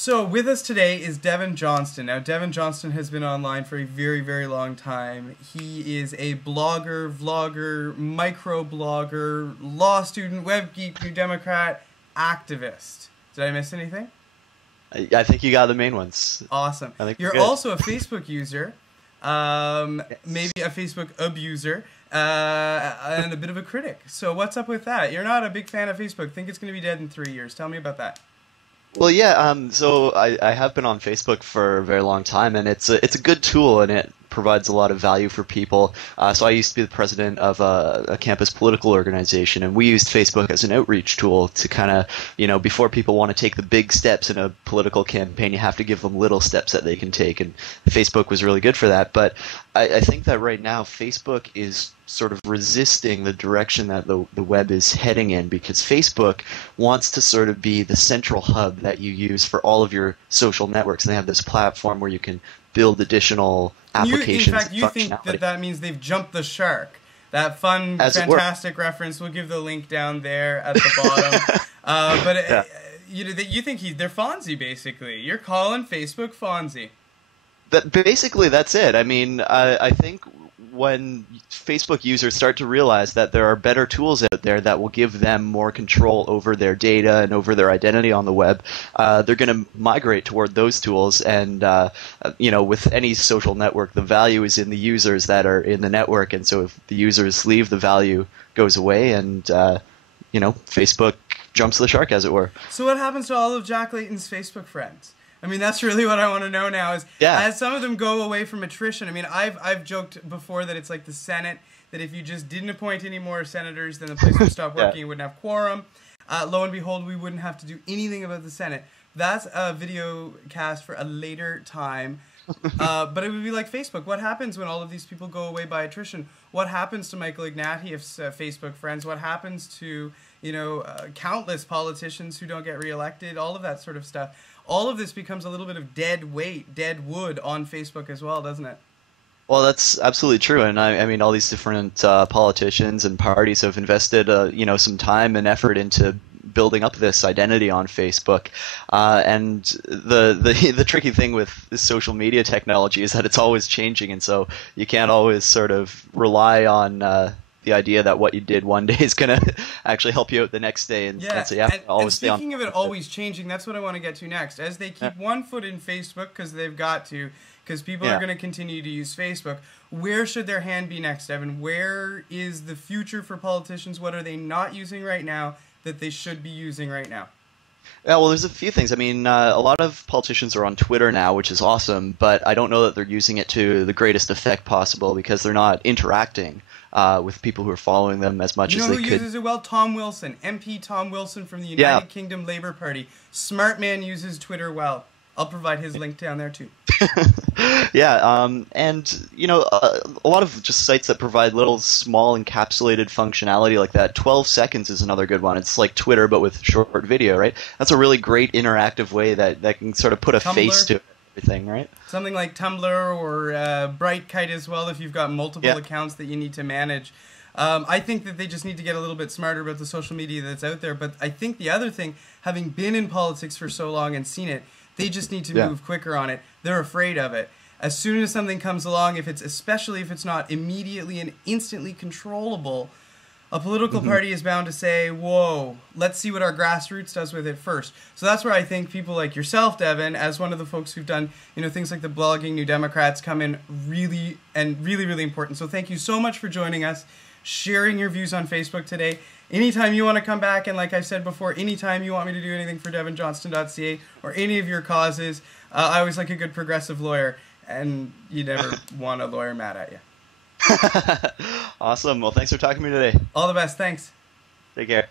So with us today is Devin Johnston. Now, Devin Johnston has been online for a very, very long time. He is a blogger, vlogger, microblogger, law student, web geek, New Democrat, activist. Did I miss anything? I think you got the main ones. Awesome. I think You're also a Facebook user, maybe a Facebook abuser, and a bit of a critic. So what's up with that? You're not a big fan of Facebook. Think it's going to be dead in 3 years. Tell me about that. Well, yeah. So I have been on Facebook for a very long time, and it's a good tool, and it provides a lot of value for people. So I used to be the president of a campus political organization, and we used Facebook as an outreach tool to kind of, before people want to take the big steps in a political campaign, you have to give them little steps that they can take, and Facebook was really good for that. But I think that right now Facebook is sort of resisting the direction that the web is heading in, because Facebook wants to sort of be the central hub that you use for all of your social networks, and they have this platform where you can build additional applications. In fact, you think that means they've jumped the shark. That fun, fantastic reference. We'll give the link down there at the bottom. You think they're Fonzie, basically. You're calling Facebook Fonzie. Basically, that's it. I mean, I think when Facebook users start to realize that there are better tools out there that will give them more control over their data and over their identity on the web, they're going to migrate toward those tools. And with any social network, the value is in the users that are in the network. And so if the users leave, the value goes away, and Facebook jumps the shark, as it were. So what happens to all of Jack Layton's Facebook friends? I mean, that's really what I want to know now. Is as some of them go away from attrition. I mean, I've joked before that it's like the Senate, that if you just didn't appoint any more senators, then the place would stop working. It wouldn't have quorum. Lo and behold, we wouldn't have to do anything about the Senate. That's a video cast for a later time. But it would be like Facebook. What happens when all of these people go away by attrition? What happens to Michael Ignatieff's Facebook friends? What happens to countless politicians who don't get reelected? All of that sort of stuff. All of this becomes a little bit of dead weight, dead wood on Facebook as well, doesn't it? Well, that's absolutely true, and I mean, all these different politicians and parties have invested, some time and effort into building up this identity on Facebook, and the tricky thing with this social media technology is that it's always changing, and so you can't always sort of rely on the idea that what you did one day is going to actually help you out the next day, and so you have to always stay on. Speaking of it always changing, that's what I want to get to next. As they keep one foot in Facebook, because they've got to, because people are going to continue to use Facebook, where should their hand be next, Evan? Where is the future for politicians? What are they not using right now that they should be using right now? Yeah, well, there's a few things. I mean, a lot of politicians are on Twitter now, which is awesome, but I don't know that they're using it to the greatest effect possible, because they're not interacting with people who are following them as much as they could. You know who uses it well? Tom Wilson, MP Tom Wilson from the United Kingdom Labour Party. Smart man uses Twitter well. I'll provide his link down there too. And a lot of just sites that provide little small encapsulated functionality like that. 12 seconds is another good one. It's like Twitter but with short video, right? That's a really great interactive way that can sort of put a face to everything, right? Something like Tumblr or Brightkite as well, if you've got multiple accounts that you need to manage. I think that they just need to get a little bit smarter about the social media that's out there. But I think the other thing, having been in politics for so long and seen it, they just need to move quicker on it. They're afraid of it. As soon as something comes along, especially if it's not immediately and instantly controllable, a political party is bound to say, whoa, let's see what our grassroots does with it first. So that's where I think people like yourself, Devin, as one of the folks who've done things like the blogging New Democrats, come in really important. So thank you so much for joining us, sharing your views on Facebook today. Anytime you want to come back, and like I said before, anytime you want me to do anything for devinjohnston.ca or any of your causes, I always like a good progressive lawyer, and you never want a lawyer mad at you. Awesome. Well, thanks for talking to me today. All the best. Thanks. Take care.